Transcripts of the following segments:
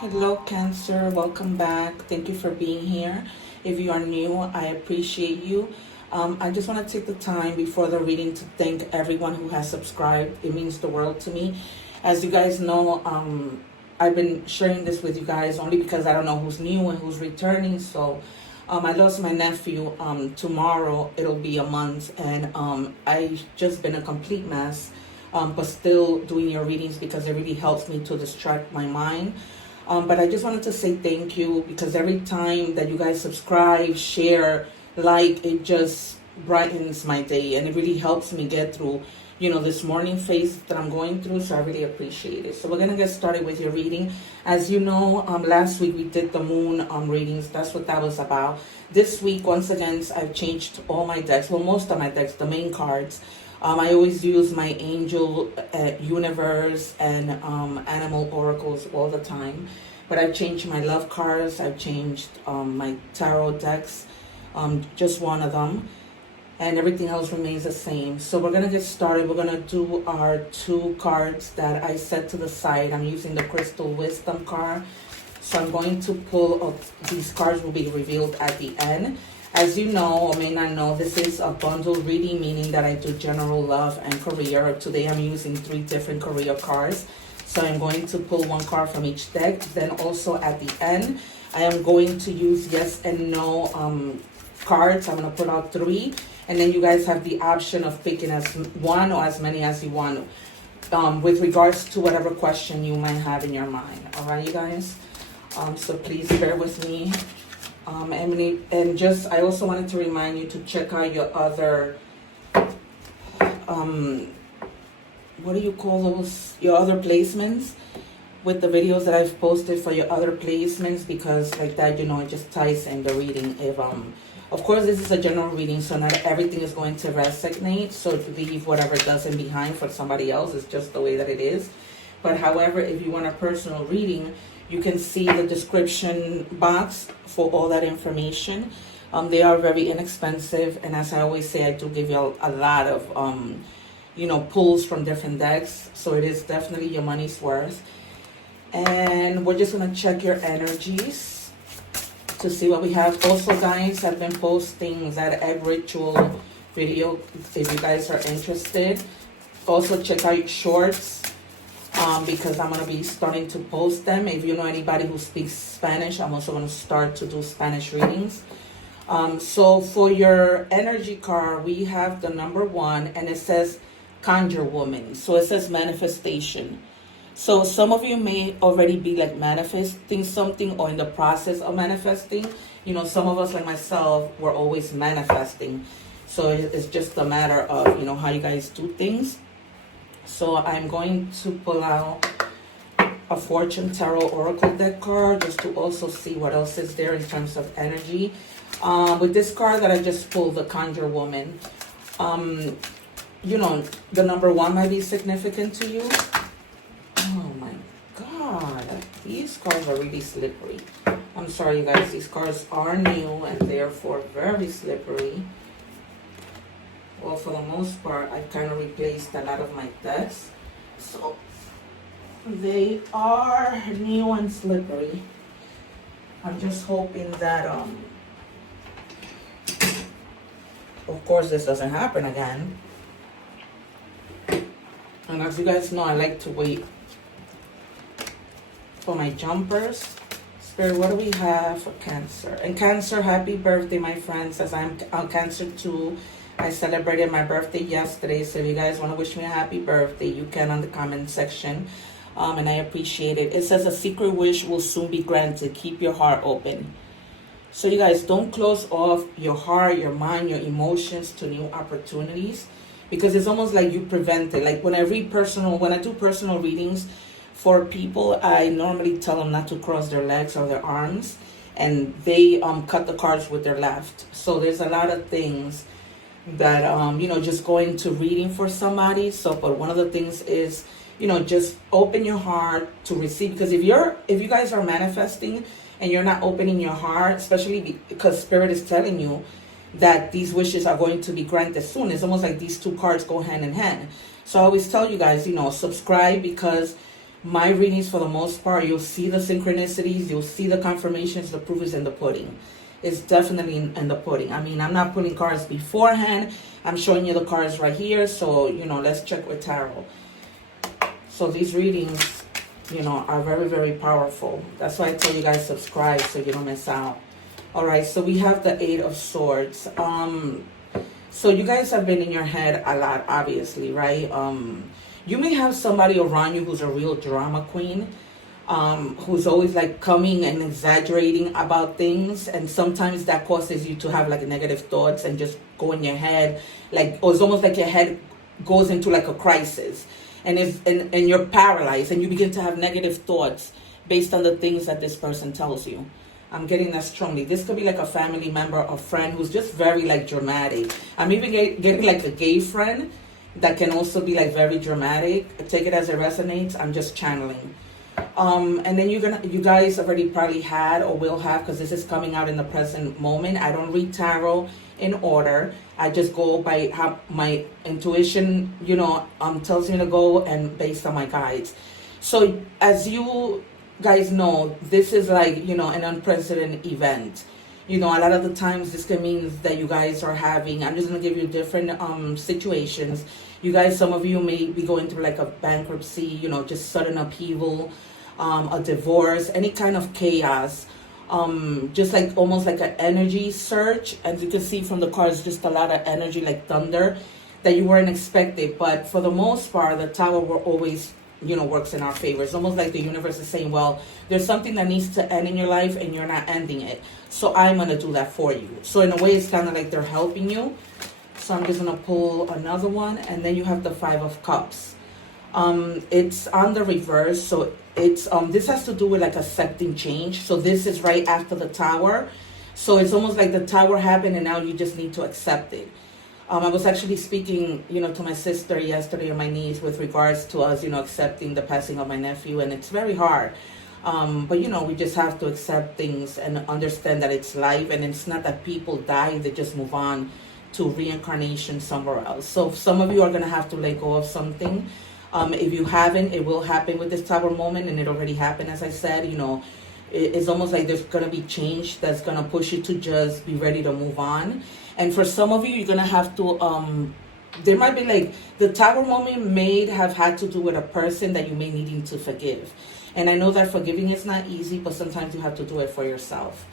Hello, Cancer. Welcome back. Thank you for being here. If you are new, I appreciate you. I just want to take the time before the reading to thank everyone who has subscribed. It means the world to me. As you guys know, I've been sharing this with you guys only because I don't know who's new and who's returning. So I lost my nephew. Tomorrow it'll be a month, and I've just been a complete mess. But still doing your readings because it really helps me to distract my mind. But I just wanted to say thank you because every time that you guys subscribe, share, like, it just brightens my day and it really helps me get through, this morning phase that I'm going through. So I really appreciate it. So we're going to get started with your reading. As you know, last week we did the moon readings. That's what that was about. This week, once again, I've changed all my decks. Well, most of my decks, the main cards. I always use my angel, universe, and animal oracles all the time. But I've changed my love cards. I've changed my tarot decks, just one of them. And everything else remains the same. So we're going to get started. We're going to do our two cards that I set to the side. I'm using the Crystal Wisdom card. So I'm going to pull, these cards will be revealed at the end. As you know or may not know, this is a bundle reading, meaning that I do general love and career. Today I'm using 3 different career cards. So I'm going to pull one card from each deck. Then also at the end, I am going to use yes and no cards. I'm going to put out 3. And then you guys have the option of picking as one or as many as you want with regards to whatever question you might have in your mind. All right, you guys? So please bear with me. And just, I also wanted to remind you to check out your other, what do you call those? Your other placements with the videos that I've posted for your other placements, because like that, it just ties in the reading. If, of course, this is a general reading, so not everything is going to resonate. So leave whatever doesn't behind for somebody else. It's just the way that it is. But however, if you want a personal reading, you can see the description box for all that information. They are very inexpensive. And as I always say, I do give you a lot of, pulls from different decks. So it is definitely your money's worth. And we're just going to check your energies to see what we have. Also, guys, I've been posting that egg ritual video if you guys are interested. Also, check out shorts. Because I'm going to be starting to post them. If you know anybody who speaks Spanish, I'm also going to start to do Spanish readings. So for your energy card, we have the number 1, and it says Conjure Woman. So it says manifestation. So some of you may already be like manifesting something or in the process of manifesting. Some of us, like myself, we're always manifesting. So it's just a matter of, how you guys do things. So I'm going to pull out a Fortune Tarot Oracle deck card just to also see what else is there in terms of energy. With this card that I just pulled, the Conjure Woman, the number 1 might be significant to you. Oh my God, these cards are really slippery. I'm sorry, you guys, these cards are new and therefore very slippery. Well, for the most part, I kind of replaced a lot of my decks. So they are new and slippery. I'm just hoping that, of course, this doesn't happen again. And as you guys know, I like to wait for my jumpers. Spirit, what do we have for Cancer? And Cancer, happy birthday, my friends, as I'm Cancer too. I celebrated my birthday yesterday, so if you guys want to wish me a happy birthday, you can on the comment section, and I appreciate it. It says a secret wish will soon be granted. Keep your heart open. So you guys, don't close off your heart, your mind, your emotions to new opportunities, because it's almost like you prevent it. Like when I do personal readings for people, I normally tell them not to cross their legs or their arms, and they cut the cards with their left. So there's a lot of things that just going to reading for somebody. So but one of the things is just open your heart to receive, because if you guys are manifesting and you're not opening your heart, especially because Spirit is telling you that these wishes are going to be granted soon, it's almost like these 2 cards go hand in hand. So I always tell you guys, subscribe, because my readings, for the most part, you'll see the synchronicities, you'll see the confirmations, the proof is in the pudding. It's definitely in the pudding. I mean, I'm not pulling cards beforehand. I'm showing you the cards right here. So, let's check with tarot. So these readings, are very, very powerful. That's why I tell you guys subscribe so you don't miss out. All right, so we have the Eight of Swords. So you guys have been in your head a lot, obviously, right? You may have somebody around you who's a real drama queen, who's always like coming and exaggerating about things, and sometimes that causes you to have like negative thoughts and just go in your head, or it's almost like your head goes into like a crisis, and you're paralyzed, and you begin to have negative thoughts based on the things that this person tells you. I'm getting that strongly. This could be like a family member or friend who's just very like dramatic. I'm even getting like a gay friend that can also be like very dramatic. Take it as it resonates. I'm just channeling. And then you guys already probably had or will have, because this is coming out in the present moment. I don't read tarot in order. I just go by how my intuition, tells me to go, and based on my guides. So as you guys know, this is like, an unprecedented event. A lot of the times this can mean that you guys are having, I'm just going to give you different situations. You guys, some of you may be going through like a bankruptcy, just sudden upheaval, a divorce, any kind of chaos, just like almost like an energy surge. As you can see from the cards, just a lot of energy, like thunder that you weren't expected. But for the most part, the Tower will always works in our favor. It's almost like the universe is saying, well, there's something that needs to end in your life and you're not ending it, so I'm going to do that for you. So in a way, it's kind of like they're helping you. So I'm just going to pull another one, and then you have the Five of Cups. It's on the reverse, so it's this has to do with like accepting change. So this is right after the Tower, so it's almost like the Tower happened and now you just need to accept it. I was actually speaking, to my sister yesterday and my niece with regards to us, accepting the passing of my nephew, and it's very hard. But, we just have to accept things and understand that it's life, and it's not that people die, they just move on to reincarnation somewhere else. So some of you are going to have to let go of something. If you haven't, it will happen with this Tower moment, and it already happened, as I said. It's almost like there's going to be change that's going to push you to just be ready to move on. And for some of you, you're going to have to, there might be like, the Tower moment may have had to do with a person that you may needing to forgive. And I know that forgiving is not easy, but sometimes you have to do it for yourself.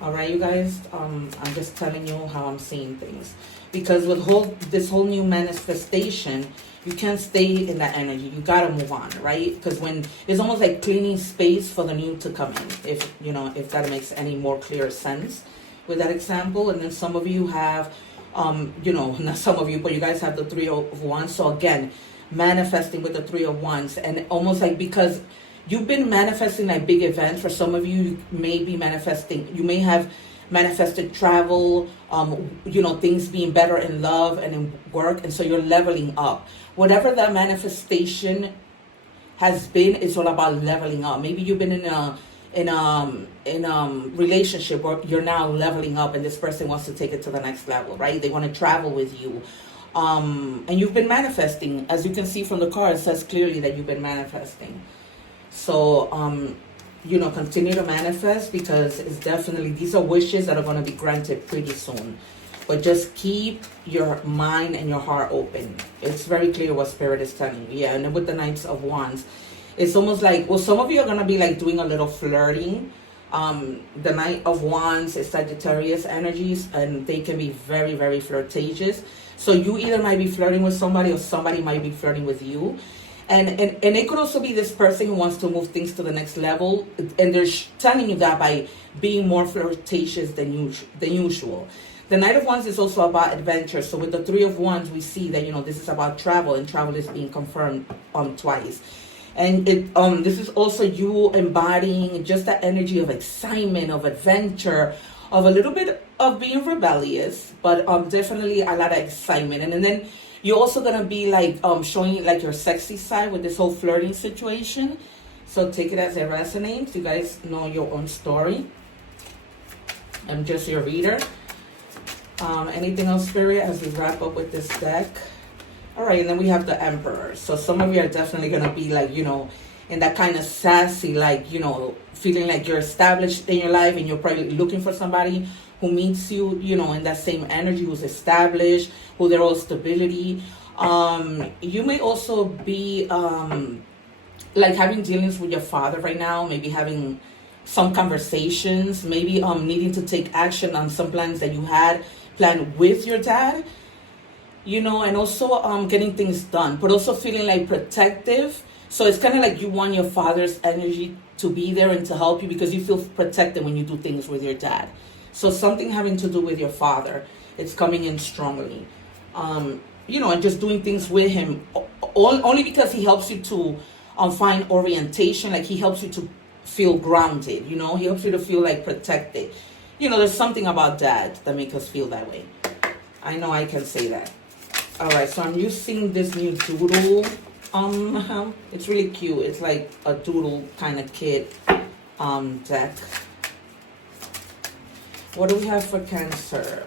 All right, you guys, I'm just telling you how I'm seeing things. Because with this whole new manifestation, you can't stay in that energy. You got to move on, right? Because when it's almost like cleaning space for the new to come in, if that makes any more clear sense with that example. And then some of you have, not some of you, but you guys have the Three of Wands. So again, manifesting with the Three of Wands, and almost like, because you've been manifesting like big events. For some of you may be manifesting, you may have manifested travel, things being better in love and in work, and so you're leveling up. Whatever that manifestation has been, it's all about leveling up. Maybe you've been in a relationship where you're now leveling up, and this person wants to take it to the next level, right? They want to travel with you, and you've been manifesting. As you can see from the card, it says clearly that you've been manifesting. So continue to manifest, because it's definitely, these are wishes that are going to be granted pretty soon. But just keep your mind and your heart open. It's very clear what Spirit is telling you. Yeah, and then with the Knights of Wands, it's almost like, well, some of you are going to be like doing a little flirting. The Knight of Wands is Sagittarius energies, and they can be very, very flirtatious. So you either might be flirting with somebody, or somebody might be flirting with you. And it could also be this person who wants to move things to the next level, and they're telling you that by being more flirtatious than usual. The Knight of Wands is also about adventure. So with the Three of Wands, we see that, this is about travel, and travel is being confirmed twice. And this is also you embodying just that energy of excitement, of adventure, of a little bit of being rebellious, but definitely a lot of excitement. And then you're also going to be like showing like your sexy side with this whole flirting situation. So take it as it resonates. You guys know your own story. I'm just your reader. Anything else, Spirit, as we wrap up with this deck? All right, and then we have the Emperor. So some of you are definitely going to be like, and that kind of sassy, like, you know, feeling like you're established in your life and you're probably looking for somebody who meets you, you know, in that same energy, who's established, who there is stability. You may also be like having dealings with your father right now, maybe having some conversations, maybe needing to take action on some plans that you had planned with your dad, you know, and also getting things done, but also feeling like protective. So it's kind of like you want your father's energy to be there and to help you because you feel protected when you do things with your dad. So something having to do with your father, it's coming in strongly. You know, and just doing things with him only because he helps you to find orientation. Like he helps you to feel grounded, you know, he helps you to feel like protected. You know, there's something about dad that makes us feel that way. I know I can say that. All right, so I'm using this new doodle. It's really cute. It's like a doodle kind of kit deck. What do we have for Cancer?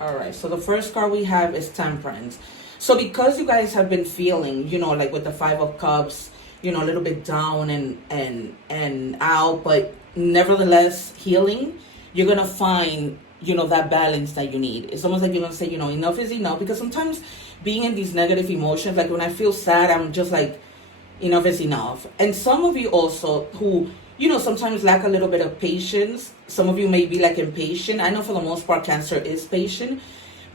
All right, so the first card we have is Temperance. So because you guys have been feeling, you know, like with the Five of Cups, you know, a little bit down and out, but nevertheless healing, you're gonna find, you know, that balance that you need. It's almost like you're gonna say, you know, enough is enough, because sometimes being in these negative emotions, like when I feel sad, I'm just like, enough is enough. And some of you also who, you know, sometimes lack a little bit of patience. Some of you may be like impatient. I know for the most part Cancer is patient,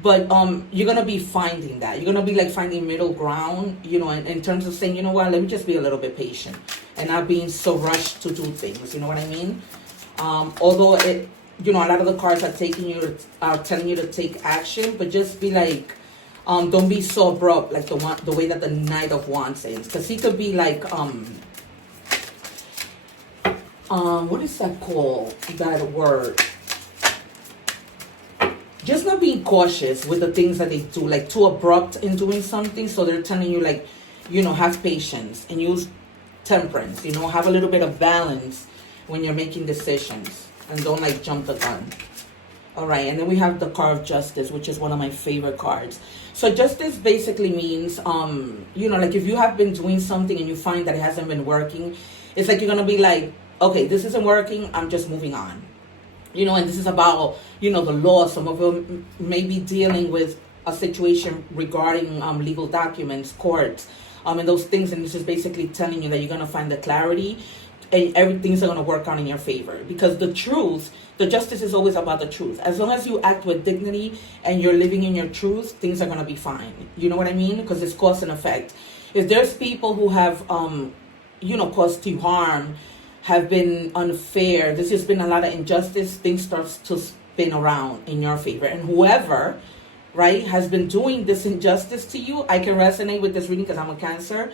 but you're gonna be finding that. You're gonna be like finding middle ground, you know, in terms of saying, you know what, let me just be a little bit patient and not being so rushed to do things. You know what I mean? Although it, you know, a lot of the cards are telling you to take action, but just be like, don't be so abrupt, like the way that the Knight of Wands is, because he could be like, what is that called? That word. Just not being cautious with the things that they do, like too abrupt in doing something. So they're telling you, like, you know, have patience and use temperance, you know, have a little bit of balance when you're making decisions, and don't like jump the gun. All right, and then we have the card of Justice, which is one of my favorite cards. So justice basically means, you know, like if you have been doing something and you find that it hasn't been working, it's like you're gonna be like, okay, this isn't working, I'm just moving on. You know, and this is about, you know, the law. Some of them may be dealing with a situation regarding legal documents, courts, and those things. And this is basically telling you that you're going to find the clarity and everything's going to work out in your favor. Because the truth, the justice is always about the truth. As long as you act with dignity and you're living in your truth, things are going to be fine. You know what I mean? Because it's cause and effect. If there's people who have, you know, caused you harm, have been unfair, there's just been a lot of injustice, things starts to spin around in your favor. And whoever, right, has been doing this injustice to you, I can resonate with this reading because I'm a Cancer.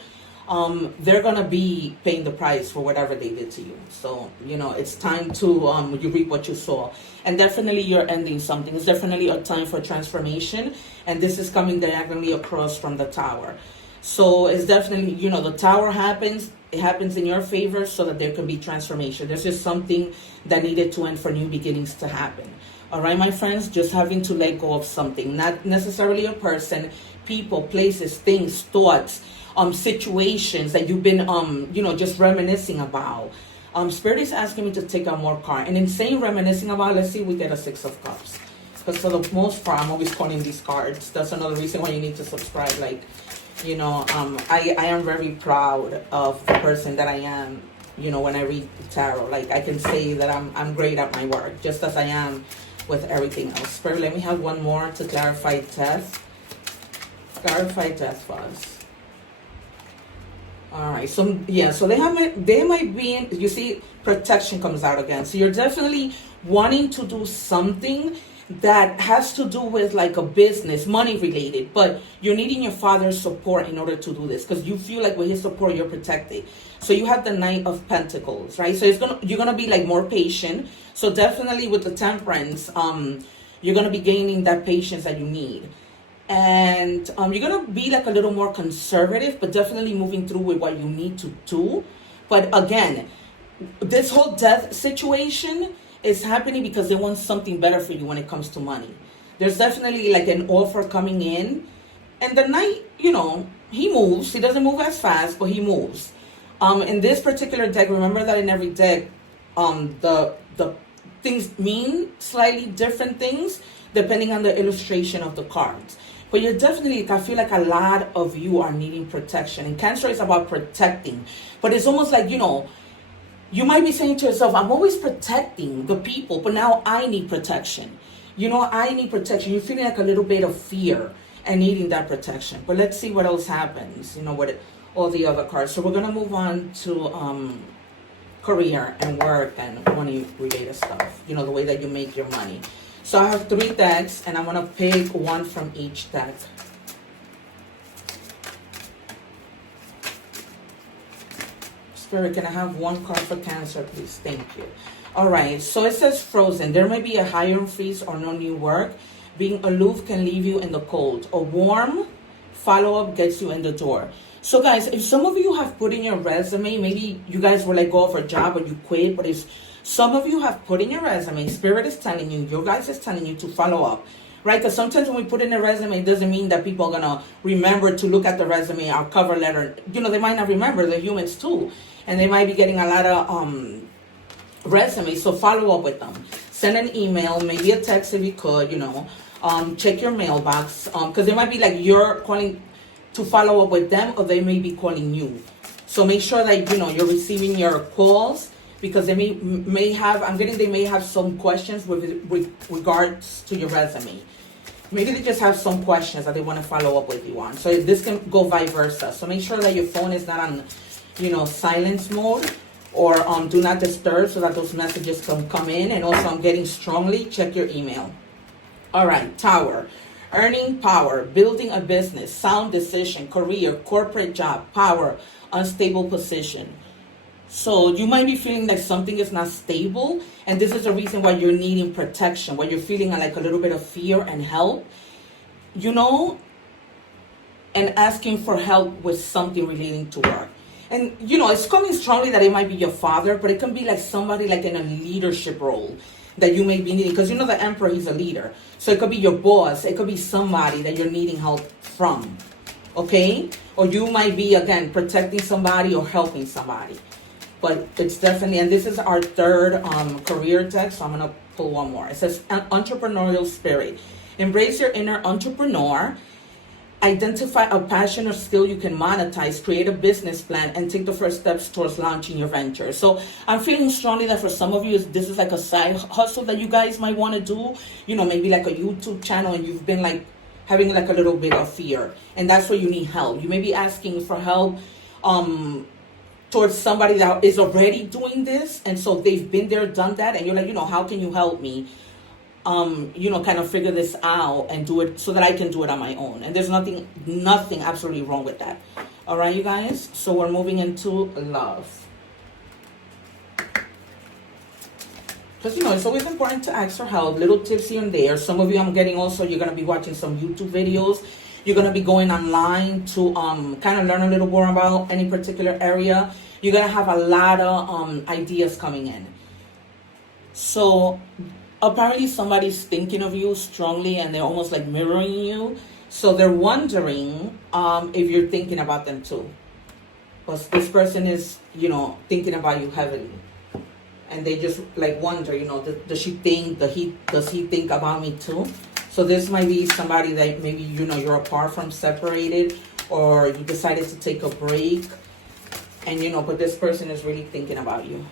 They're gonna be paying the price for whatever they did to you. So, you know, it's time to you reap what you sow. And definitely you're ending something. It's definitely a time for transformation. And this is coming diagonally across from the Tower. So it's definitely, you know, the Tower happens. It happens in your favor so that there can be transformation. There's just something that needed to end for new beginnings to happen. All right, my friends, just having to let go of something, not necessarily a person, people, places, things, thoughts, situations that you've been, you know, just reminiscing about. Spirit is asking me to take out more cards. And in saying reminiscing about, let's see if we get a Six of Cups. Because for the most part, I'm always calling these cards. That's another reason why you need to subscribe. Like, you know, I am very proud of the person that I am, you know, when I read tarot. Like, I can say that I'm great at my work, just as I am with everything else. Spirit, let me have one more to clarify death. Clarify death for us. All right, so yeah, so they might be in, you see, protection comes out again. So you're definitely wanting to do something that has to do with like a business, money related, but you're needing your father's support in order to do this, because you feel like with his support you're protected. So you have the Knight of Pentacles, right? So you're gonna be like more patient. So definitely with the Temperance, you're gonna be gaining that patience that you need. And you're gonna be like a little more conservative, but definitely moving through with what you need to do. But again, this whole death situation is happening because they want something better for you when it comes to money. There's definitely like an offer coming in, and the Knight, you know, he moves. He doesn't move as fast, but he moves. In this particular deck, remember that in every deck, the things mean slightly different things depending on the illustration of the cards. But you're definitely, I feel like a lot of you are needing protection. And Cancer is about protecting. But it's almost like, you know, you might be saying to yourself, I'm always protecting the people, but now I need protection. You know, I need protection. You're feeling like a little bit of fear and needing that protection. But let's see what else happens, you know, with all the other cards. So we're going to move on to career and work and money-related stuff. You know, the way that you make your money. So I have 3 decks, and I'm going to pick one from each deck. Spirit, can I have one card for Cancer, please? Thank you. All right, so it says frozen. There may be a hiring freeze or no new work. Being aloof can leave you in the cold. A warm follow-up gets you in the door. So guys, if some of you have put in your resume, maybe you guys were let go of a job or you quit, but if some of you have put in your resume, Spirit is telling you, your guys is telling you to follow up, right? Because sometimes when we put in a resume, it doesn't mean that people are going to remember to look at the resume, our cover letter. You know, they might not remember. They're humans too. And they might be getting a lot of resumes. So follow up with them. Send an email, maybe a text if you could, you know. Check your mailbox. Because they might be like you're calling to follow up with them, or they may be calling you. So make sure that, you know, you're receiving your calls, because they may have, I'm getting they may have some questions with regards to your resume. Maybe they just have some questions that they want to follow up with you on. So this can go vice versa. So make sure that your phone is not on, you know, silence mode or do not disturb, so that those messages can come in. And also, I'm getting strongly, check your email. All right, Tower. Earning power, building a business, sound decision, career, corporate job, power, unstable position. So you might be feeling like something is not stable, and this is the reason why you're needing protection, why you're feeling like a little bit of fear and help, you know, and asking for help with something relating to work. And, you know, it's coming strongly that it might be your father, but it can be like somebody like in a leadership role that you may be needing. Because, you know, the Emperor, he's a leader. So it could be your boss. It could be somebody that you're needing help from. Okay? Or you might be, again, protecting somebody or helping somebody. But it's definitely, and this is our 3rd career deck, so I'm going to pull one more. It says entrepreneurial spirit. Embrace your inner entrepreneur. Identify a passion or skill you can monetize, create a business plan, and take the first steps towards launching your venture. So I'm feeling strongly that for some of you, this is like a side hustle that you guys might want to do. You know, maybe like a YouTube channel, and you've been like having like a little bit of fear. And that's where you need help. You may be asking for help towards somebody that is already doing this. And so they've been there, done that. And you're like, you know, how can you help me? You know, kind of figure this out and do it so that I can do it on my own. And there's nothing absolutely wrong with that. All right, you guys. So we're moving into love. Because, you know, it's always important to ask for help. Little tips here and there. Some of you, I'm getting also, you're going to be watching some YouTube videos. You're going to be going online to kind of learn a little more about any particular area. You're going to have a lot of ideas coming in. So apparently somebody's thinking of you strongly, and they're almost like mirroring you. So they're wondering if you're thinking about them too. But this person is, you know, thinking about you heavily. And they just like wonder, you know, does she think, does he think about me too? So this might be somebody that maybe, you know, you're apart from, separated, or you decided to take a break. And, you know, but this person is really thinking about you.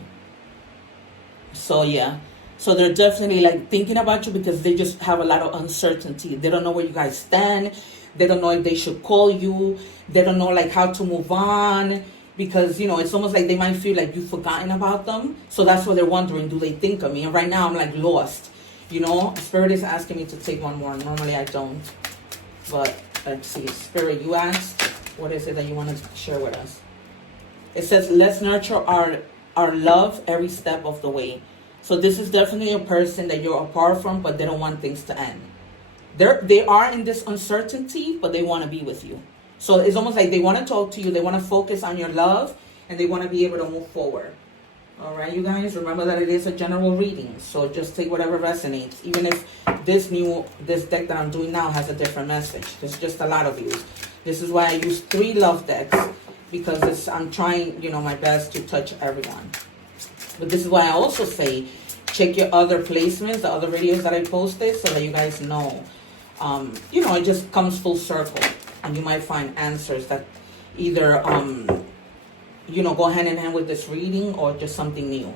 So, yeah. So they're definitely like thinking about you because they just have a lot of uncertainty. They don't know where you guys stand. They don't know if they should call you. They don't know like how to move on, because, you know, it's almost like they might feel like you've forgotten about them. So that's what they're wondering. Do they think of me? And right now I'm like lost. You know, Spirit is asking me to take one more. Normally I don't. But let's see. Spirit, you asked. What is it that you want to share with us? It says, let's nurture our love every step of the way. So this is definitely a person that you're apart from, but they don't want things to end. They are in this uncertainty, but they want to be with you. So it's almost like they want to talk to you. They want to focus on your love, and they want to be able to move forward. All right, you guys, remember that it is a general reading. So just take whatever resonates. Even if this deck that I'm doing now has a different message. There's just a lot of you. This is why I use 3 love decks. because I'm trying, my best to touch everyone. But this is why I also say, check your other placements, the other videos that I posted, so that you guys know. It just comes full circle, and you might find answers that either, go hand in hand with this reading or just something new.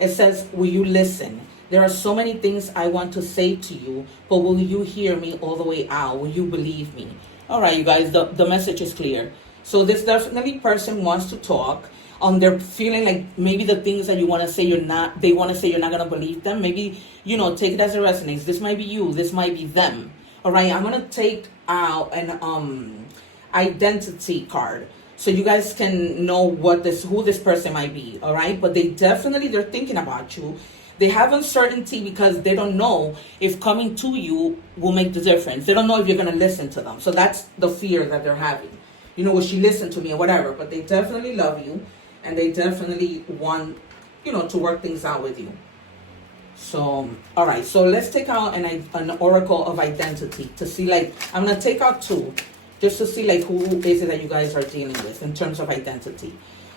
It says, will you listen? There are so many things I want to say to you, but will you hear me all the way out? Will you believe me? All right, you guys, the message is clear. So this definitely person wants to talk. They're feeling like maybe the things that you want to say, they want to say you're not going to believe them. Maybe, take it as it resonates. This might be you. This might be them. All right, I'm going to take out an identity card, so you guys can know who this person might be. All right, but they're thinking about you. They have uncertainty because they don't know if coming to you will make the difference. They don't know if you're going to listen to them. So that's the fear that they're having. Will she listen to me or whatever? But they definitely love you, and they definitely want, to work things out with you. So, all right. So let's take out an oracle of identity to see, I'm going to take out 2 just to see, who is it that you guys are dealing with in terms of identity.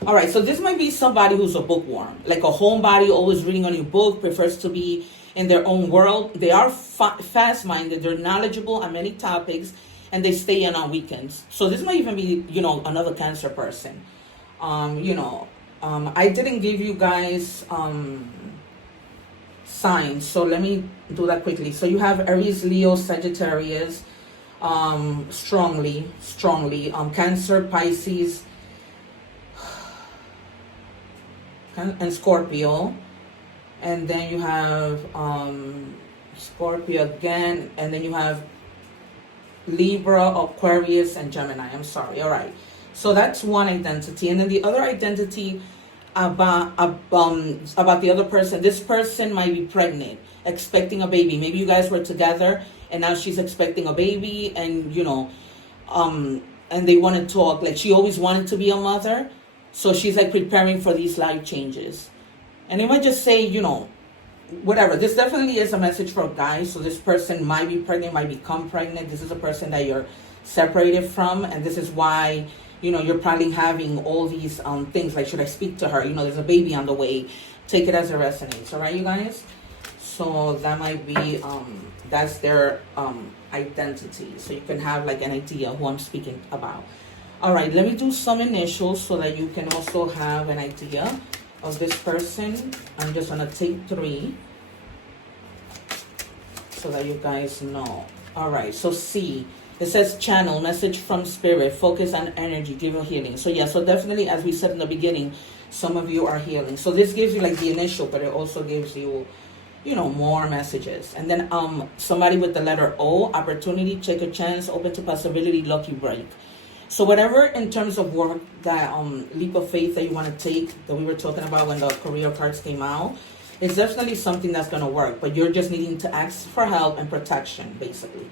All right. So this might be somebody who's a bookworm, like a homebody, always reading on your book, prefers to be in their own world. They are fast-minded. They're knowledgeable on many topics, and they stay in on weekends. So this might even be, another Cancer person. I didn't give you guys signs, so let me do that quickly. So you have Aries, Leo, Sagittarius, strongly, Cancer, Pisces, and Scorpio. And then you have Scorpio again, and then you have Libra, Aquarius, and Gemini. I'm sorry. All right. So that's one identity. And then the other identity about the other person. This person might be pregnant, expecting a baby. Maybe you guys were together and now she's expecting a baby, and and they want to talk. Like, she always wanted to be a mother. So she's preparing for these life changes. And they might just say, whatever. This definitely is a message for guys. So this person might be pregnant, might become pregnant. This is a person that you're separated from. And this is why, you're probably having all these things like, should I speak to her? There's a baby on the way. Take it as it resonates. All right, you guys? So that might be, that's their identity. So you can have an idea who I'm speaking about. All right, let me do some initials so that you can also have an idea of this person. I'm just going to take 3 so that you guys know. All right, so C. It says channel, message from spirit, focus on energy, give you healing. So yeah, so definitely, as we said in the beginning, some of you are healing. So this gives you the initial, but it also gives you, more messages. And then somebody with the letter O, opportunity, take a chance, open to possibility, lucky break. So whatever in terms of work, that leap of faith that you want to take, that we were talking about when the career cards came out, it's definitely something that's going to work. But you're just needing to ask for help and protection, basically.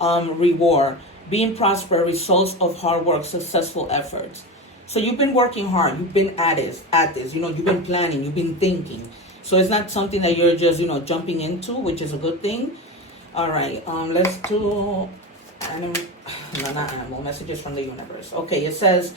Reward, being prosper, results of hard work, successful efforts. So you've been working hard. You've been at this. You've been planning. You've been thinking. So it's not something that you're just, jumping into, which is a good thing. All right. Let's do messages from the universe. Okay. It says,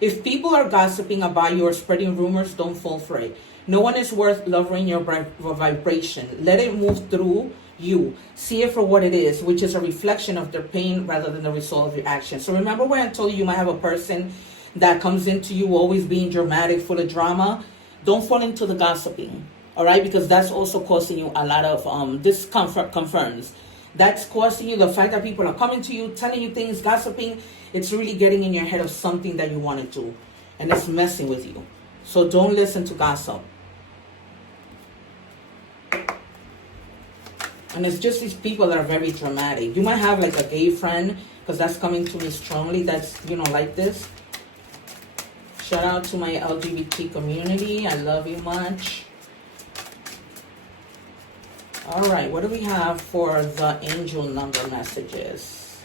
if people are gossiping about you or spreading rumors, don't fall for it. No one is worth lowering your vibration. Let it move through you. See it for what it is, which is a reflection of their pain rather than the result of your actions. So remember when I told you might have a person that comes into you always being dramatic, full of drama? Don't fall into the gossiping, all right? Because that's also causing you a lot of discomfort. Confirms that's causing you the fact that people are coming to you, telling you things, gossiping. It's really getting in your head of something that you want to do, and it's messing with you. So don't listen to gossip. And it's just these people that are very dramatic. You might have a gay friend, because that's coming to me strongly. That's, like this. Shout out to my LGBT community. I love you much. All right, what do we have for the angel number messages?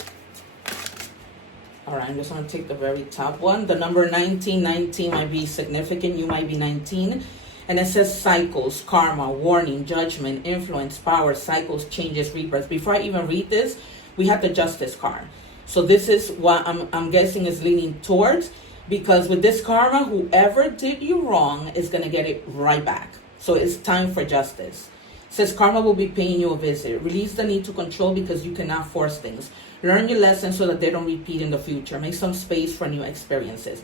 All right, I'm just going to take the very top one. The number 1919 might be significant. You might be 19. And it says cycles, karma, warning, judgment, influence, power, cycles, changes, rebirth. Before I even read this, we have the justice card. So this is what I'm guessing is leaning towards. Because with this karma, whoever did you wrong is going to get it right back. So it's time for justice. It says karma will be paying you a visit. Release the need to control because you cannot force things. Learn your lessons so that they don't repeat in the future. Make some space for new experiences.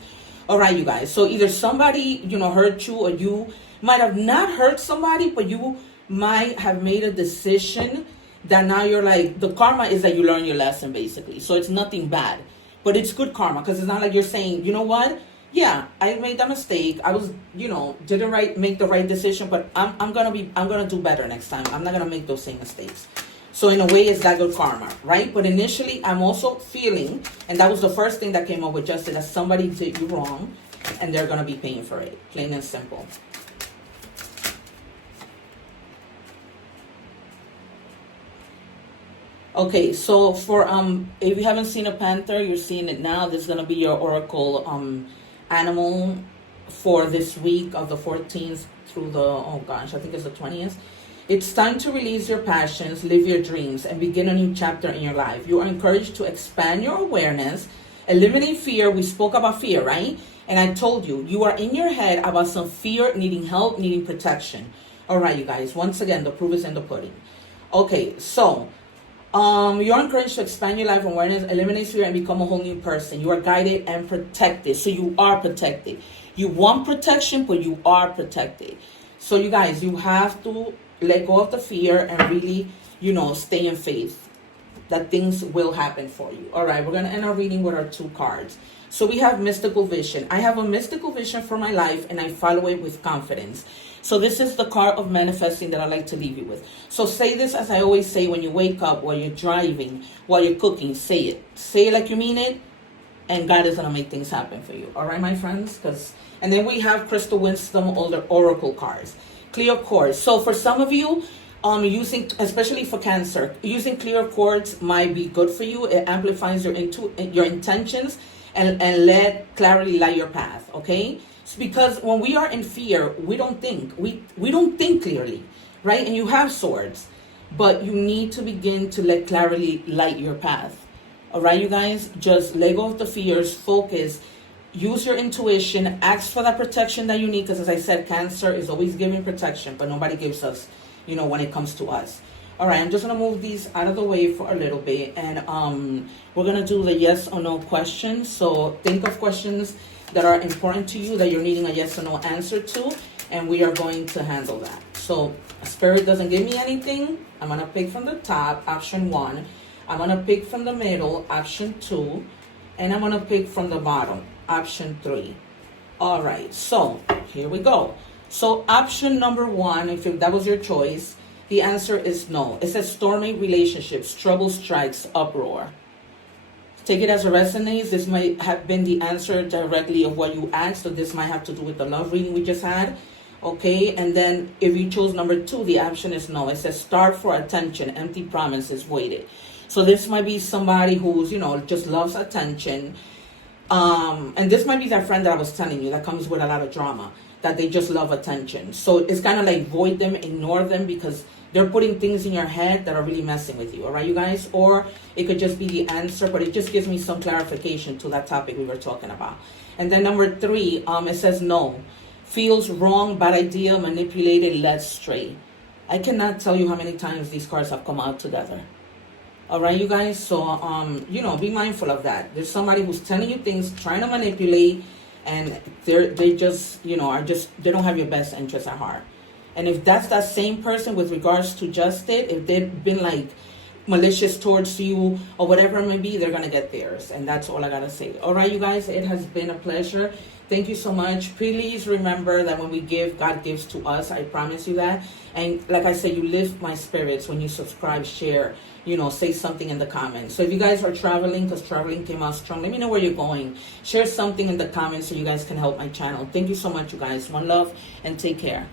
All right, you guys. So either somebody, hurt you, or you might have not hurt somebody, but you might have made a decision that now you're like, the karma is that you learn your lesson, basically. So it's nothing bad, but it's good karma, because it's not like you're saying, you know what? Yeah, I made that mistake. I was, didn't make the right decision, but I'm gonna do better next time. I'm not gonna make those same mistakes. So in a way, it's that good karma, right? But initially, I'm also feeling, and that was the first thing that came up with justice, that somebody did you wrong, and they're gonna be paying for it, plain and simple. Okay, so for if you haven't seen a panther, you're seeing it now. This is gonna be your oracle animal for this week of the 14th through the I think it's the 20th. It's time to release your passions, live your dreams, and begin a new chapter in your life. You are encouraged to expand your awareness, eliminate fear. We spoke about fear, right? And I told you, you are in your head about some fear, needing help, needing protection. All right, you guys. Once again, the proof is in the pudding. Okay, so you're encouraged to expand your life awareness, eliminate fear, and become a whole new person. You are guided and protected. So you are protected. You want protection, but you are protected. So you guys, you have to let go of the fear and really, stay in faith that things will happen for you. All right, we're going to end our reading with our 2 cards. So we have mystical vision. I have a mystical vision for my life, and I follow it with confidence. So this is the card of manifesting that I like to leave you with. So say this, as I always say, when you wake up, while you're driving, while you're cooking, say it. Say it like you mean it, and God is going to make things happen for you. All right, my friends? And then we have crystal wisdom, all the oracle cards. Clear quartz. So for some of you, using, especially for Cancer, using clear quartz might be good for you. It amplifies your intentions and let clarity light your path. Okay. Because when we are in fear, we don't think. We don't think clearly, right? And you have swords, but you need to begin to let clarity light your path. All right, you guys, just let go of the fears, focus, use your intuition, ask for that protection that you need. Because as I said, Cancer is always giving protection, but nobody gives us, when it comes to us. All right, I'm just going to move these out of the way for a little bit. And we're going to do the yes or no questions. So think of questions that are important to you, that you're needing a yes or no answer to, and we are going to handle that. So Spirit doesn't give me anything. I'm going to pick from the top, option 1. I'm going to pick from the middle, option 2. And I'm going to pick from the bottom, option 3. All right, so here we go. So option number 1, if that was your choice, the answer is no. It says stormy relationships, trouble strikes, uproar. Take it as it resonates. This might have been the answer directly of what you asked, so this might have to do with the love reading we just had. Okay, and then if you chose number 2, the option is no. It says start for attention, empty promises waited. So this might be somebody who's, just loves attention. And this might be that friend that I was telling you that comes with a lot of drama, that they just love attention. So it's kind of like void them, ignore them, because they're putting things in your head that are really messing with you. All right, you guys? Or it could just be the answer, but it just gives me some clarification to that topic we were talking about. And then number 3, it says no. Feels wrong, bad idea, manipulated, led astray. I cannot tell you how many times these cards have come out together. All right, you guys? So, be mindful of that. There's somebody who's telling you things, trying to manipulate, and they just, they don't have your best interest at heart. And if that's that same person with regards to justice, if they've been like malicious towards you or whatever it may be, they're going to get theirs. And that's all I got to say. All right, you guys, it has been a pleasure. Thank you so much. Please remember that when we give, God gives to us. I promise you that. And like I said, you lift my spirits when you subscribe, share, say something in the comments. So if you guys are traveling, because traveling came out strong, let me know where you're going. Share something in the comments so you guys can help my channel. Thank you so much, you guys. One love and take care.